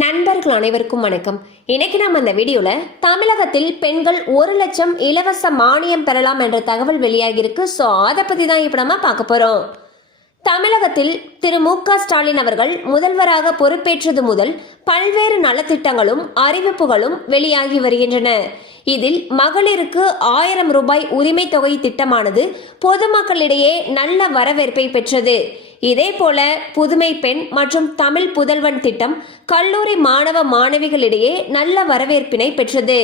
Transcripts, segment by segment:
நண்பர்கள் அனைவருக்கும் வணக்கம். இன்னைக்கு நம்ம இந்த வீடியோல தமிழகத்தில் பெண்கள் 1 லட்சம் இலவச மானியம் பெறலாம் என்ற தகவல் வெளியாகிருக்கு. ஸோ அதை பத்தி தான் இப்ப நம்ம பார்க்க போறோம். தமிழகத்தில் திரு மு.க. ஸ்டாலின் அவர்கள் முதல்வராக பொறுப்பேற்றது முதல் பல்வேறு நலத்திட்டங்களும் அறிவிப்புகளும் வெளியாகி வருகின்றன. இதில் மகளிருக்கு 1000 ரூபாய் உரிமை தொகை திட்டமானது பொதுமக்களிடையே நல்ல வரவேற்பை பெற்றது. இதேபோல புதுமை பெண் மற்றும் தமிழ் புதல்வன் திட்டம் கல்லூரி மாணவ மாணவிகளிடையே நல்ல வரவேற்பினை பெற்றது.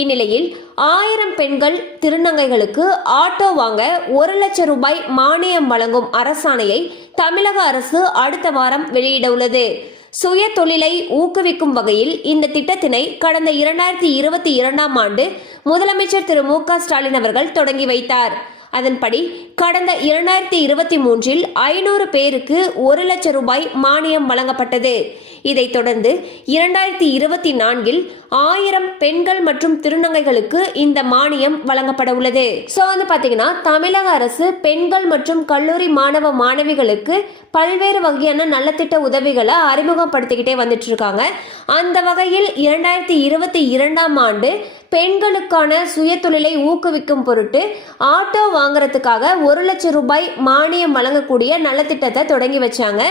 இந்நிலையில் 1000 பெண்கள் திருநங்கைகளுக்கு ஆட்டோ வாங்க 1 லட்சம் ரூபாய் மானியம் வழங்கும் அரசாணையை தமிழக அரசு அடுத்த வாரம் வெளியிட உள்ளது. சுய தொழிலை ஊக்குவிக்கும் வகையில் இந்த திட்டத்தினை கடந்த 2022ஆம் ஆண்டு முதலமைச்சர் திரு மு.க. ஸ்டாலின் அவர்கள் தொடங்கி வைத்தார். அதன்படி கடந்த 2023இல் 500 பேருக்கு 1 லட்சம் ரூபாய் மானியம் வழங்கப்பட்டது. இதைத் தொடர்ந்து 2024இல் 1000 பெண்கள் மற்றும் திருநங்கைகளுக்கு இந்த மானியம் வழங்கப்பட உள்ளது. ஸோ பாத்தீங்கன்னா தமிழக அரசு பெண்கள் மற்றும் கல்லூரி மாணவ மாணவிகளுக்கு பல்வேறு வகையான நலத்திட்ட உதவிகளை அறிமுகப்படுத்திக்கிட்டே வந்துட்டு இருக்காங்க. அந்த வகையில் 2022ஆம் ஆண்டு பெண்களுக்கான சுய தொழிலை ஊக்குவிக்கும் பொருட்டு ஆட்டோ வாங்குறதுக்காக 1 லட்சம் ரூபாய் மானியம் வழங்கக்கூடிய நலத்திட்டத்தை தொடங்கி வச்சாங்க.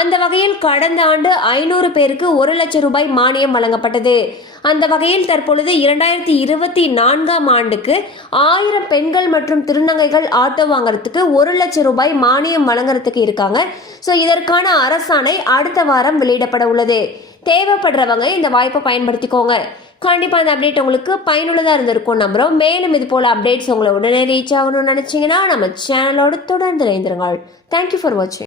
அந்த வகையில் கடந்த ஆண்டு 500 பேருக்கு 1 லட்சம் ரூபாய் மானியம் வழங்கப்பட்டது. அந்த வகையில் தற்பொழுது 2024ஆம் ஆண்டுக்கு 1000 பெண்கள் மற்றும் திருநங்கைகள் ஆட்டோ வாங்குறதுக்கு 1 லட்சம் ரூபாய் மானியம் வழங்குறதுக்கு இருக்காங்க. ஸோ இதற்கான அரசாணை அடுத்த வாரம் வெளியிடப்பட உள்ளது. தேவைப்படுறவங்க இந்த வாய்ப்பை பயன்படுத்திக்கோங்க. கண்டிப்பாக இந்த அப்டேட் உங்களுக்கு பயனுள்ளதாக இருந்திருக்கும் நம்புகிறோம். மேலும் இது போல் அப்டேட்ஸ் உங்களை உடனே ரீச் ஆகணும்னு நினச்சிங்கன்னா நம்ம சேனலோடு தொடர்ந்து இணைந்திருங்கள். தேங்க்யூ ஃபார் வாட்சிங்.